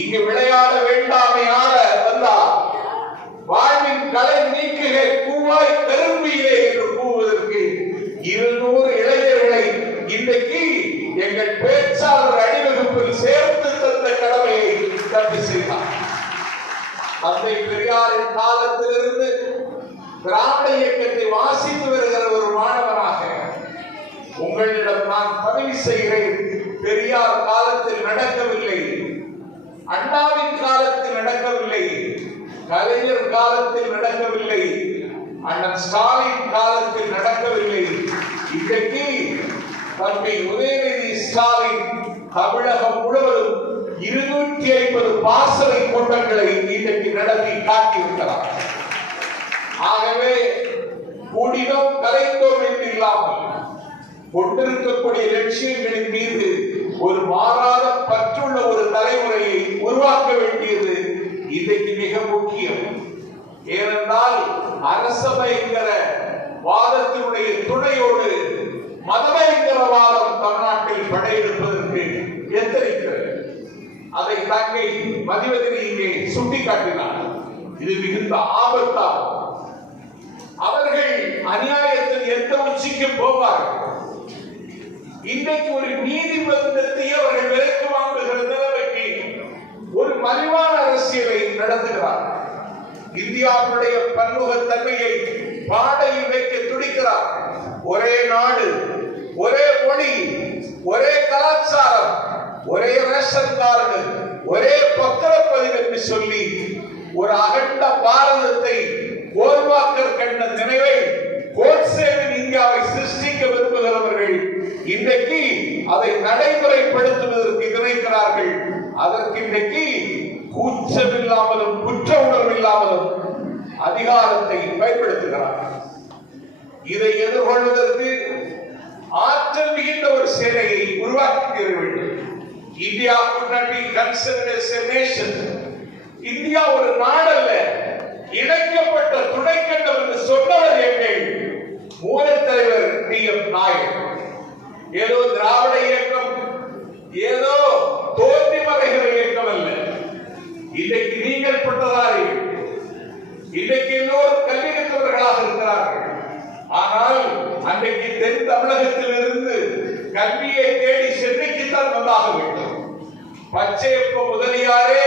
இங்கு விளையாட வேண்டாமை ஆட வந்தார். வாழ்வின் கலை நீக்குக கூவாய் கரும்பியிலே என்று கூறுவதற்கு 200 இளைஞர்களை இன்றைக்கு எங்கள் பேச்சாளர் அணிவகுப்பில் சேர்த்து தந்த கடமையை தட்டி செய்தார். தந்தை பெரியாரின் காலத்திலிருந்து திராவிட இயக்கத்தை வாசித்து வருகிற ஒரு மாணவனாக உங்களிடம் நான் பதிவு செய்கிறேன். பெரியார் காலத்தில் நடக்கவில்லை, அண்ணாவின் காலத்தில் நடக்கவில்லை, கலைஞர் காலத்தில் நடக்கவில்லை, அண்ணன் ஸ்டாலின் காலத்தில் நடக்கவில்லை. இன்றைக்கு தம்பி உதயநிதி ஸ்டாலின் தமிழகம் முழுவதும் 250 பாசறை கூட்டங்களை இன்றைக்கு நடத்தி காட்டியிருக்கிறார். ஆகவே கூடினோம் கலைத்தோம் என்று இல்லாமல் கொண்டிருக்கக்கூடிய லட்சியங்களின் மீது ஒரு மாறாத பற்றுள்ள ஒரு தலைமுறையை உருவாக்க வேண்டியது இன்றைக்கு மிக முக்கியம். ஏனென்றால் அரசபைங்கிற வாதத்தினுடைய துணையோடு மதபயங்கரவாதம் தமிழ்நாட்டில் படையெடுப்பதற்கு எத்தனிக்கிறது. அதை தங்கை மதிவதனி இங்கே சுட்டிக்காட்டினார். இது மிகுந்த ஆபத்தாகும். அவர்கள் அநியாயத்தில் எந்த உச்சிக்கு போவார்கள். இன்றைக்கு ஒரு நீதிமன்றத்தை அவர்கள் விலைக்கு வாங்குகிற நிலைமைக்கு ஒரு மலிவான அரசியலை நடத்துகிறார். இந்தியாவுடைய பன்முகத்தன்மையை பாடையில் வைக்க துடிக்கிறார். ஒரே நாடு, ஒரே மொழி, ஒரே கலாச்சாரம், ஒரே ரேஷன் கார்டு, ஒரே பத்திரப்பதிவு என்று சொல்லி ஒரு அகண்ட பாரதத்தை கோல்வாக்கர் கண்ட நினைவை கோட்சேவின் இந்தியாவை சிருஷ்டிக்க விரும்புகிறவர்கள் இன்றைக்கு அதை நடைமுறைப்படுத்துவதற்கு நினைக்கிறார்கள். அதற்கு இன்றைக்கு கூச்சமில்லாமலும் குற்ற உணர்வு இல்லாமலும் அதிகாரத்தை பயன்படுத்துகிறார்கள். இதை எதிர்கொள்வதற்கு ஆற்றல் மிகுந்த ஒரு சேனையை உருவாக்கி தர வேண்டும். India could not be considered as a nation. India ஒரு நாடல்ல, இணைக்கப்பட்ட துணைக்கண்டம் என்று சொன்னவர் எங்கள் மூலத் தலைவர் டி.எம். நாயர். ஏதோ திராவிட இயக்கம், ஏதோ தோன்றி மறைகிற இயக்கம் அல்ல. இன்றைக்கு நீங்கள் பட்டதாரிகள், இன்றைக்கு எல்லோரும் கல்வி கற்றவர்களாக இருக்கிறார்கள். ஆனால் அன்றைக்கு தென் தமிழகத்தில் இருந்து கல்வியை தேடி சென்னைக்குத்தான் வந்தாக வேண்டும். பச்சையப்ப முதலியாரே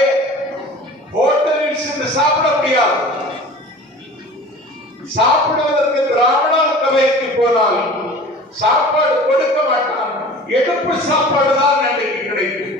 ஹோட்டலில் சென்று சாப்பிட முடியாது. சாப்பிடுவதற்கு பிராமண சபைக்கு போனால் சாப்பாடு கொடுக்க மாட்டான். எடுப்பு சாப்பாடு தான் அன்றைக்கு கிடைக்கும்.